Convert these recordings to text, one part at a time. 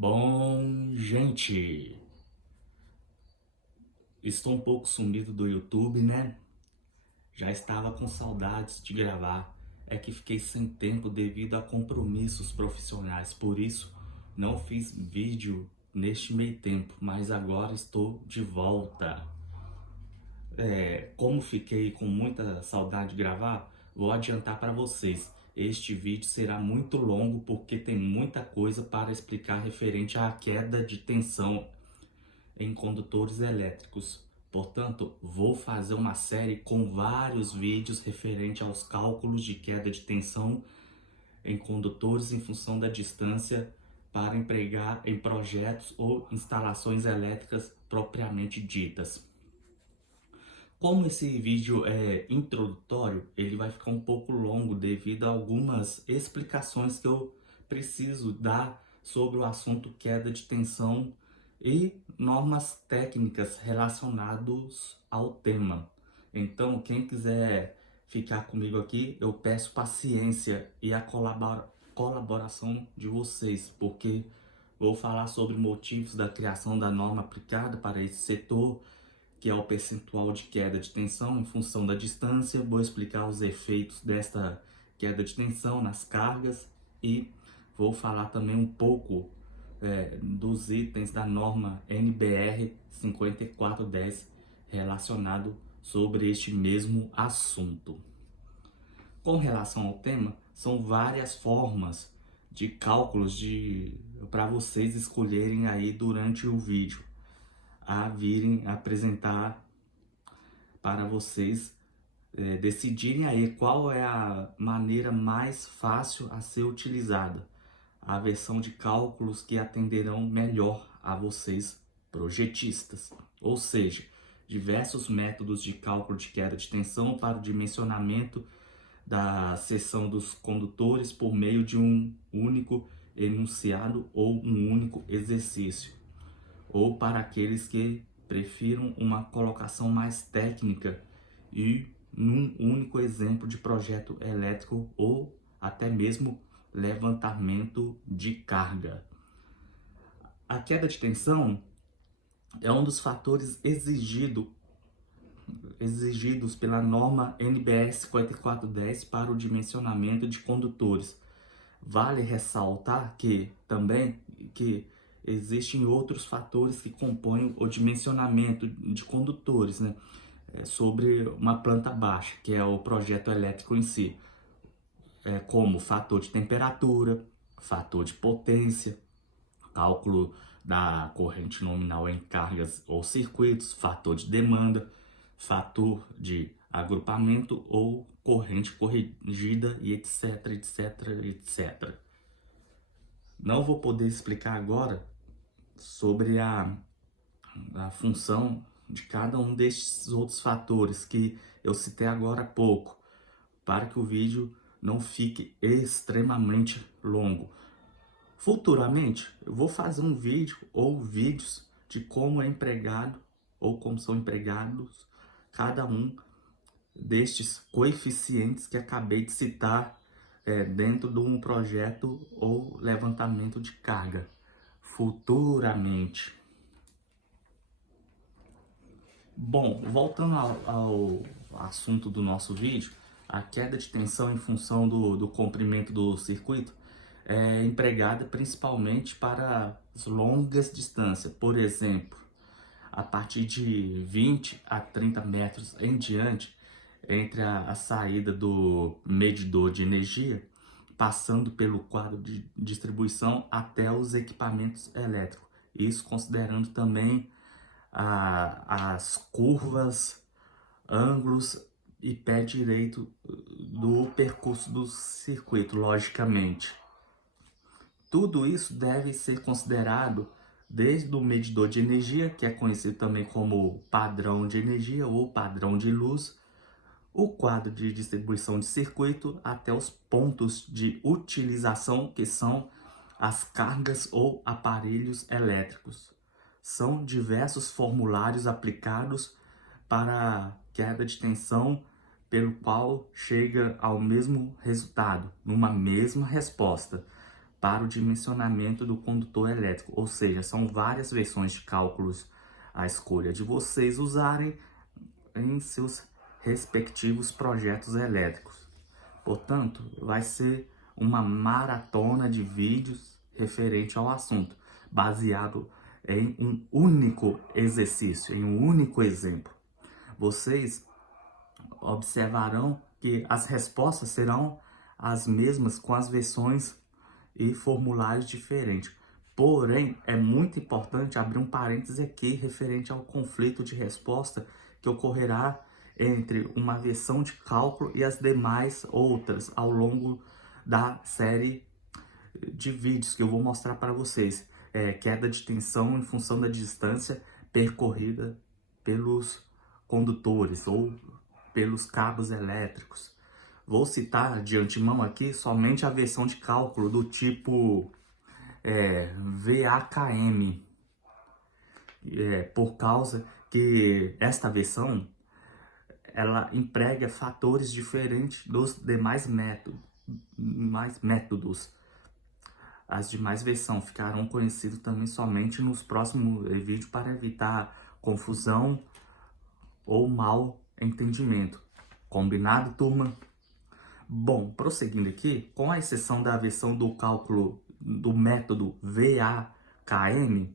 Bom, gente, estou um pouco sumido do YouTube, né? Já estava com saudades de gravar. É que fiquei sem tempo devido a compromissos profissionais, por isso não fiz vídeo neste meio tempo, mas agora estou de volta. Como fiquei com muita saudade de gravar, vou adiantar para vocês. Este vídeo será muito longo porque tem muita coisa para explicar referente à queda de tensão em condutores elétricos. Portanto, vou fazer uma série com vários vídeos referente aos cálculos de queda de tensão em condutores em função da distância para empregar em projetos ou instalações elétricas propriamente ditas. Como esse vídeo é introdutório, ele vai ficar um pouco longo devido a algumas explicações que eu preciso dar sobre o assunto queda de tensão e normas técnicas relacionadas ao tema. Então, quem quiser ficar comigo aqui, eu peço paciência e a colaboração de vocês, porque vou falar sobre motivos da criação da norma aplicada para esse setor, que é o percentual de queda de tensão em função da distância. Vou explicar os efeitos desta queda de tensão nas cargas e vou falar também um pouco dos itens da norma NBR 5410 relacionado sobre este mesmo assunto. Com relação ao tema, são várias formas de cálculos para vocês escolherem aí durante o vídeo a virem apresentar para vocês decidirem aí qual é a maneira mais fácil a ser utilizada, a versão de cálculos que atenderão melhor a vocês projetistas, ou seja, diversos métodos de cálculo de queda de tensão para o dimensionamento da seção dos condutores por meio de um único enunciado ou um único exercício, ou para aqueles que prefiram uma colocação mais técnica e num único exemplo de projeto elétrico ou até mesmo levantamento de carga. A queda de tensão é um dos fatores exigidos pela norma NBR 5410 para o dimensionamento de condutores. Vale ressaltar que existem outros fatores que compõem o dimensionamento de condutores, né? Sobre uma planta baixa, que é o projeto elétrico em si, como fator de temperatura, fator de potência, cálculo da corrente nominal em cargas ou circuitos, fator de demanda, fator de agrupamento ou corrente corrigida e etc, etc, etc. Não vou poder explicar agora sobre a função de cada um destes outros fatores que eu citei agora há pouco, para que o vídeo não fique extremamente longo. Futuramente, eu vou fazer um vídeo ou vídeos de como é empregado ou como são empregados cada um destes coeficientes que acabei de citar dentro de um projeto ou levantamento de carga. Futuramente. Bom, voltando ao assunto do nosso vídeo, a queda de tensão em função do comprimento do circuito é empregada principalmente para as longas distâncias. Por exemplo, a partir de 20 a 30 metros em diante, entre a saída do medidor de energia, passando pelo quadro de distribuição até os equipamentos elétricos. Isso considerando também as curvas, ângulos e pé direito do percurso do circuito, logicamente. Tudo isso deve ser considerado desde o medidor de energia, que é conhecido também como padrão de energia ou padrão de luz, o quadro de distribuição de circuito, até os pontos de utilização, que são as cargas ou aparelhos elétricos. São diversos formulários aplicados para queda de tensão, pelo qual chega ao mesmo resultado, numa mesma resposta. para o dimensionamento do condutor elétrico, ou seja, são várias versões de cálculos à escolha de vocês usarem em seus respectivos projetos elétricos. Portanto, vai ser uma maratona de vídeos referente ao assunto, baseado em um único exercício, em um único exemplo. Vocês observarão que as respostas serão as mesmas com as versões e formulários diferentes. Porém, é muito importante abrir um parêntese aqui referente ao conflito de resposta que ocorrerá entre uma versão de cálculo e as demais outras ao longo da série de vídeos que eu vou mostrar para vocês. Queda de tensão em função da distância percorrida pelos condutores ou pelos cabos elétricos. Vou citar de antemão aqui somente a versão de cálculo do tipo VAKM, por causa que esta versão ela emprega fatores diferentes dos demais métodos. As demais versões ficarão conhecidas também somente nos próximos vídeos para evitar confusão ou mal entendimento. Combinado, turma? Bom, prosseguindo aqui, com a exceção da versão do cálculo do método VAKM,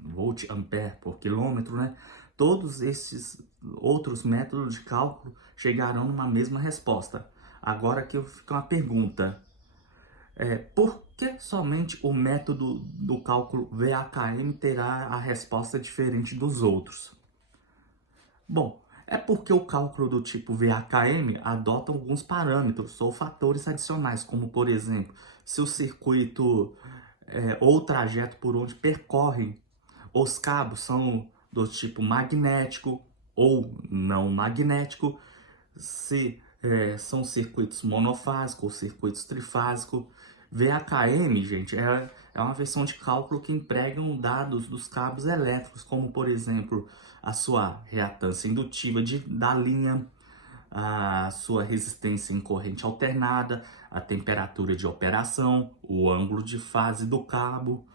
volt ampere por quilômetro, né? Todos esses outros métodos de cálculo chegarão numa mesma resposta. Agora aqui fica uma pergunta. Por que somente o método do cálculo VAKM terá a resposta diferente dos outros? Bom, é porque o cálculo do tipo VAKM adota alguns parâmetros ou fatores adicionais, como por exemplo, se o circuito ou o trajeto por onde percorrem os cabos são do tipo magnético ou não magnético, se são circuitos monofásicos ou circuitos trifásicos. VAKM, gente, é uma versão de cálculo que empregam dados dos cabos elétricos, como por exemplo, a sua reatância indutiva da linha, a sua resistência em corrente alternada, a temperatura de operação, o ângulo de fase do cabo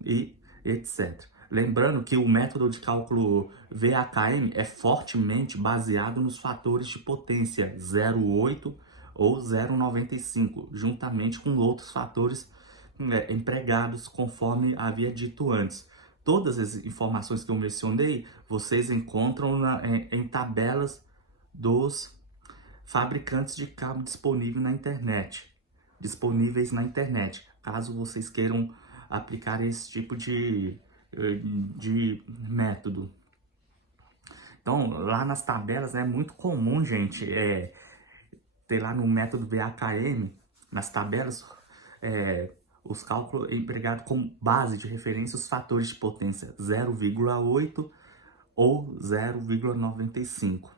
e etc. Lembrando que o método de cálculo VAKM é fortemente baseado nos fatores de potência 0,8 ou 0,95, juntamente com outros fatores empregados conforme havia dito antes. Todas as informações que eu mencionei, vocês encontram em tabelas dos fabricantes de cabo disponíveis na internet, caso vocês queiram aplicar esse tipo de método. Então, lá nas tabelas é muito comum, gente, ter lá no método VAKM, nas tabelas, os cálculos empregados como base de referência os fatores de potência 0,8 ou 0,95.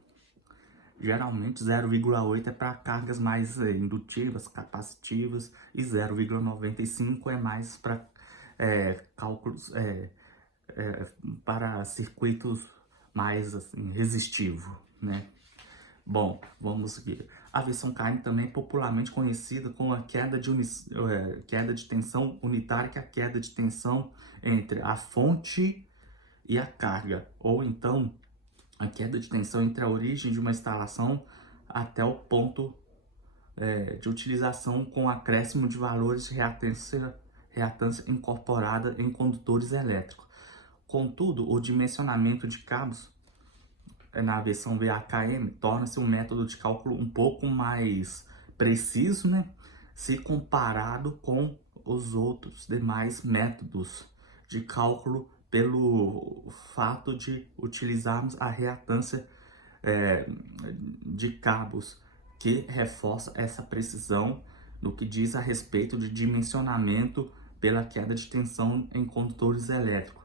Geralmente 0,8 é para cargas mais indutivas, capacitivas, e 0,95 é mais para cálculos para circuitos mais assim, resistivos, né? Bom, vamos ver. A versão KM também é popularmente conhecida como a queda de tensão unitária, que é a queda de tensão entre a fonte e a carga, ou então a queda de tensão entre a origem de uma instalação até o ponto de utilização com acréscimo de valores de reatância incorporada em condutores elétricos. Contudo, o dimensionamento de cabos na versão VAKM torna-se um método de cálculo um pouco mais preciso, né, se comparado com os outros demais métodos de cálculo, pelo fato de utilizarmos a reatância de cabos, que reforça essa precisão no que diz a respeito de dimensionamento pela queda de tensão em condutores elétricos.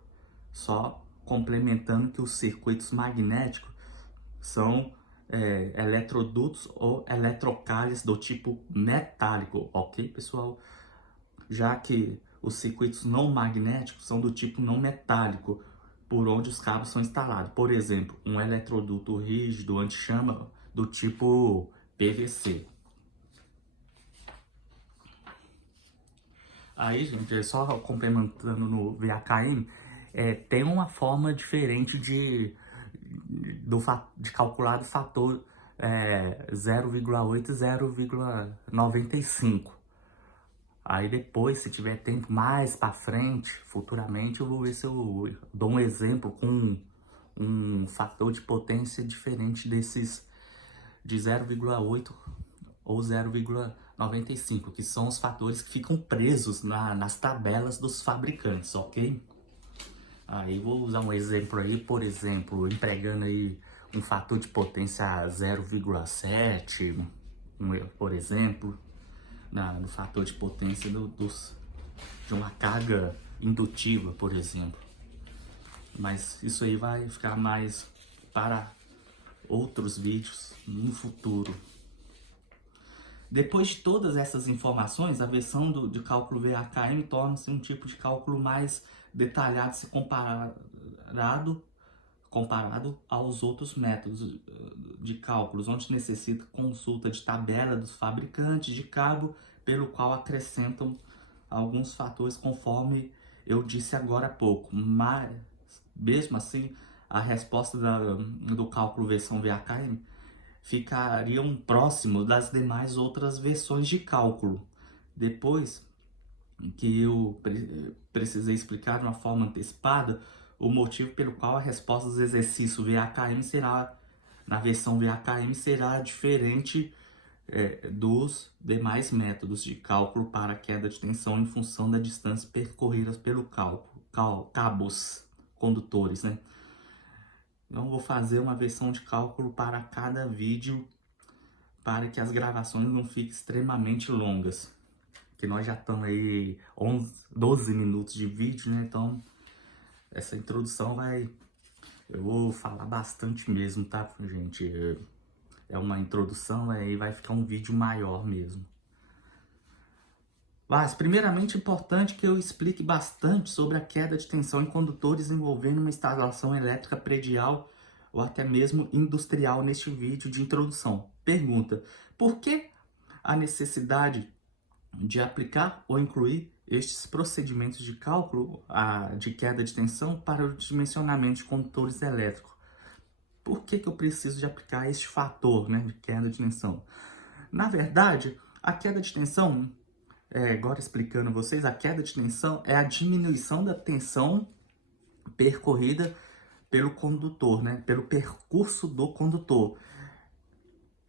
Só complementando que os circuitos magnéticos são eletrodutos ou eletrocalhas do tipo metálico, ok, pessoal? Já que os circuitos não magnéticos são do tipo não metálico, por onde os cabos são instalados. Por exemplo, um eletroduto rígido anti-chama do tipo PVC. Aí, gente, só complementando no VHM, tem uma forma diferente de calcular o fator 0,8 e 0,95. Aí depois, se tiver tempo mais pra frente, futuramente, eu vou ver se eu dou um exemplo com um fator de potência diferente desses de 0,8 ou 0,95, que são os fatores que ficam presos nas tabelas dos fabricantes, ok? Aí vou usar um exemplo aí, por exemplo, empregando aí um fator de potência 0,7, por exemplo, no fator de potência de uma carga indutiva, por exemplo. Mas isso aí vai ficar mais para outros vídeos no futuro. Depois de todas essas informações, a versão de cálculo VHM torna-se um tipo de cálculo mais detalhado se comparado aos outros métodos de cálculos, onde necessita consulta de tabela dos fabricantes de cabo, pelo qual acrescentam alguns fatores conforme eu disse agora há pouco. Mas, mesmo assim, a resposta do cálculo versão VHM ficariam próximos das demais outras versões de cálculo. Depois que eu precisei explicar de uma forma antecipada o motivo pelo qual a resposta dos exercícios VHM será, na versão VHM, será diferente dos demais métodos de cálculo para queda de tensão em função da distância percorrida pelo cabos condutores, né? Então vou fazer uma versão de cálculo para cada vídeo para que as gravações não fiquem extremamente longas. Que nós já estamos aí 12 minutos de vídeo, né? Então essa introdução eu vou falar bastante mesmo, tá, gente? É uma introdução, aí vai ficar um vídeo maior mesmo. Mas, primeiramente, é importante que eu explique bastante sobre a queda de tensão em condutores envolvendo uma instalação elétrica predial ou até mesmo industrial neste vídeo de introdução. Pergunta: por que a necessidade de aplicar ou incluir estes procedimentos de cálculo de queda de tensão para o dimensionamento de condutores elétricos? Por que eu preciso de aplicar este fator, né, de queda de tensão? Na verdade, a queda de tensão, agora explicando a vocês, a queda de tensão é a diminuição da tensão percorrida pelo condutor, né, pelo percurso do condutor.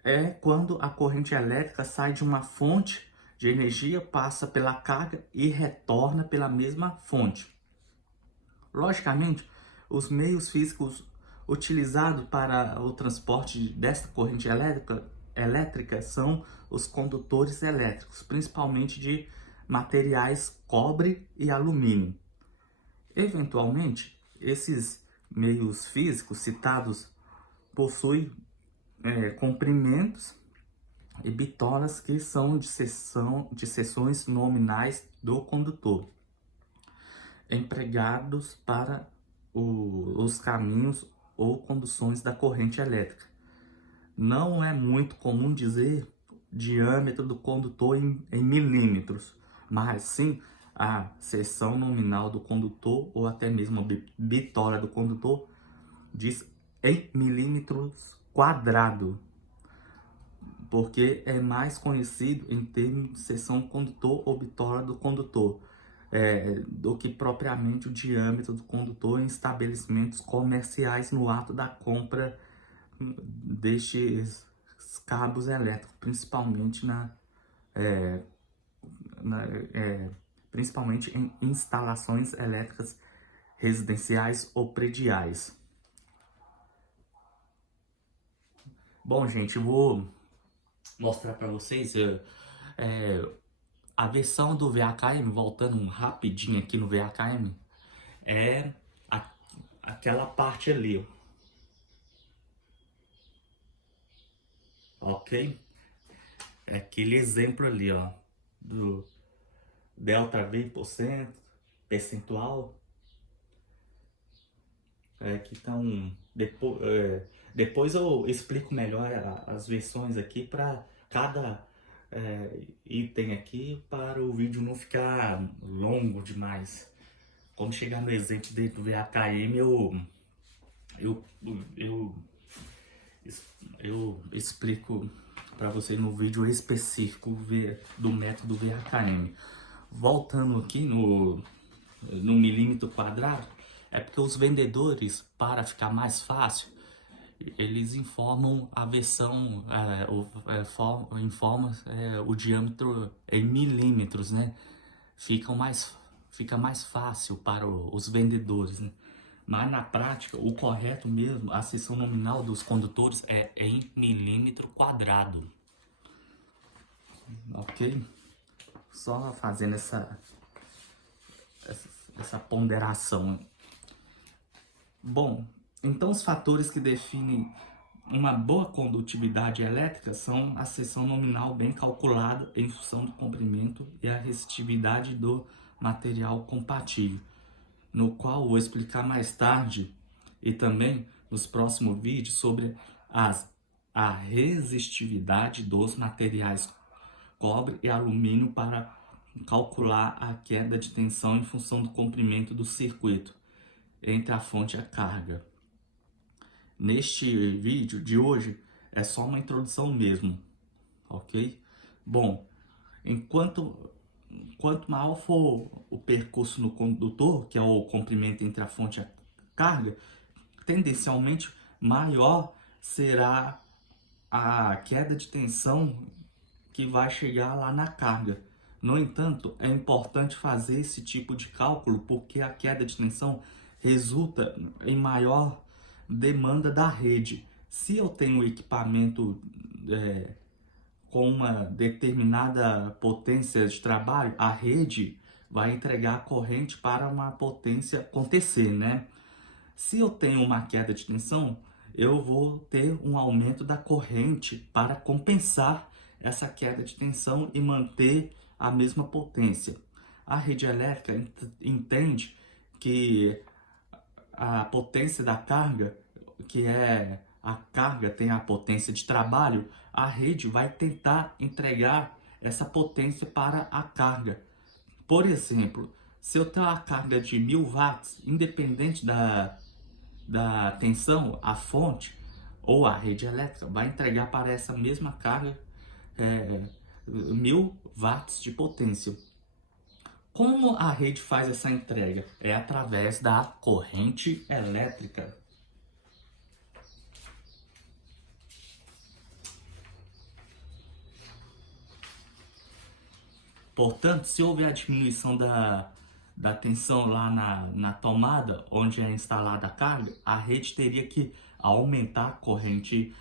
É quando a corrente elétrica sai de uma fonte de energia, passa pela carga e retorna pela mesma fonte. Logicamente, os meios físicos utilizados para o transporte desta corrente elétrica são os condutores elétricos, principalmente de materiais cobre e alumínio. Eventualmente, esses meios físicos citados possuem comprimentos e bitolas que são de seções nominais do condutor, empregados para os caminhos ou conduções da corrente elétrica. Não é muito comum dizer diâmetro do condutor em milímetros, mas sim a seção nominal do condutor ou até mesmo a bitola do condutor diz em milímetros quadrados, porque é mais conhecido em termos de seção condutor ou bitola do condutor, do que propriamente o diâmetro do condutor em estabelecimentos comerciais no ato da compra destes cabos elétricos, principalmente principalmente em instalações elétricas residenciais ou prediais. Bom, gente, eu vou mostrar para vocês a versão do VHM, voltando rapidinho aqui no VHM, é aquela parte ali, ok? É aquele exemplo ali, ó, do delta V percentual. Que estão depois eu explico melhor as versões aqui para cada item aqui para o vídeo não ficar longo demais. Quando chegar no exemplo dentro do VHM, eu, eu, eu explico para vocês no vídeo específico do método VHM. Voltando aqui no milímetro quadrado, é porque os vendedores, para ficar mais fácil, eles informam a versão, informam o diâmetro em milímetros, né? Fica mais fácil para os vendedores, né? Mas na prática, o correto mesmo, a seção nominal dos condutores é em milímetro quadrado, ok? Só fazendo essa ponderação. Bom, então os fatores que definem uma boa condutividade elétrica são a seção nominal bem calculada em função do comprimento e a resistividade do material compatível, no qual vou explicar mais tarde e também nos próximos vídeos sobre a resistividade dos materiais cobre e alumínio para calcular a queda de tensão em função do comprimento do circuito entre a fonte e a carga. Neste vídeo de hoje é só uma introdução mesmo, ok? Bom, quanto maior for o percurso no condutor, que é o comprimento entre a fonte e a carga, tendencialmente maior será a queda de tensão que vai chegar lá na carga. No entanto, é importante fazer esse tipo de cálculo porque a queda de tensão resulta em maior demanda da rede. Se eu tenho um equipamento com uma determinada potência de trabalho, a rede vai entregar a corrente para uma potência acontecer, né? Se eu tenho uma queda de tensão, eu vou ter um aumento da corrente para compensar essa queda de tensão e manter a mesma potência. A rede elétrica entende que a potência da carga, que é a carga tem a potência de trabalho, a rede vai tentar entregar essa potência para a carga. Por exemplo, se eu tenho a carga de 1000 watts, independente da tensão, a fonte ou a rede elétrica vai entregar para essa mesma carga 1000 watts de potência. Como a rede faz essa entrega? É através da corrente elétrica. Portanto, se houver a diminuição da tensão lá na tomada, onde é instalada a carga, a rede teria que aumentar a corrente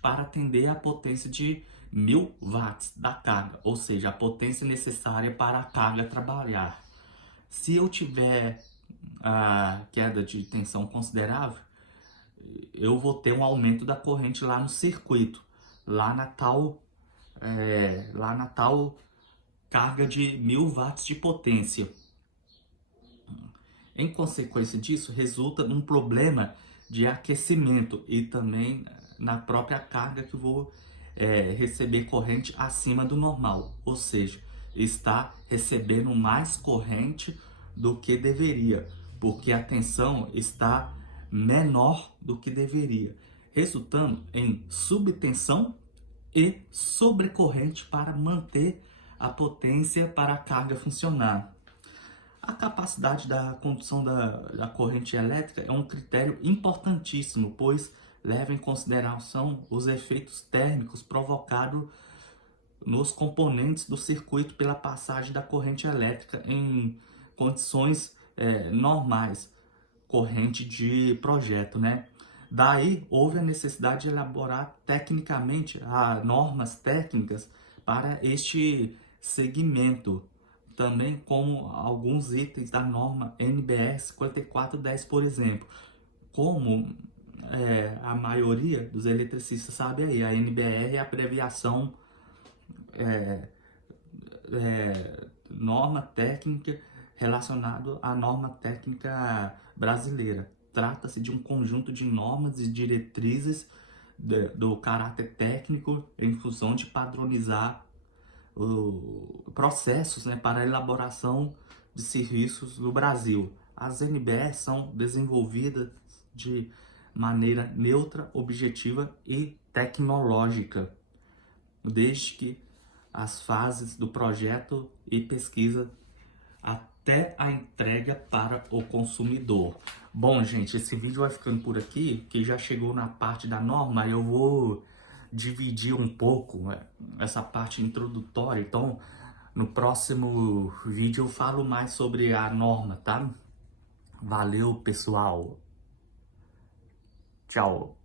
para atender a potência de 1000 watts da carga, ou seja, a potência necessária para a carga trabalhar. Se eu tiver a queda de tensão considerável, eu vou ter um aumento da corrente lá no circuito, lá na tal carga de 1000 watts de potência. Em consequência disso, resulta num problema de aquecimento e também na própria carga que vou receber corrente acima do normal, ou seja, está recebendo mais corrente do que deveria, porque a tensão está menor do que deveria, resultando em subtensão e sobrecorrente para manter a potência para a carga funcionar. A capacidade da condução da corrente elétrica é um critério importantíssimo, pois leva em consideração os efeitos térmicos provocados nos componentes do circuito pela passagem da corrente elétrica em condições normais, corrente de projeto, né? Daí houve a necessidade de elaborar tecnicamente normas técnicas para este segmento, também como alguns itens da norma NBR 5410, por exemplo. Como a maioria dos eletricistas sabe aí, a NBR é a abreviação norma técnica relacionado à norma técnica brasileira. Trata-se de um conjunto de normas e diretrizes do caráter técnico em função de padronizar processos, né, para a elaboração de serviços no Brasil. As NBS são desenvolvidas de maneira neutra, objetiva e tecnológica, desde que as fases do projeto e pesquisa até a entrega para o consumidor. Bom, gente, esse vídeo vai ficando por aqui, que já chegou na parte da norma. Eu vou dividir um pouco essa parte introdutória, então no próximo vídeo eu falo mais sobre a norma, tá? Valeu, pessoal. Tchau.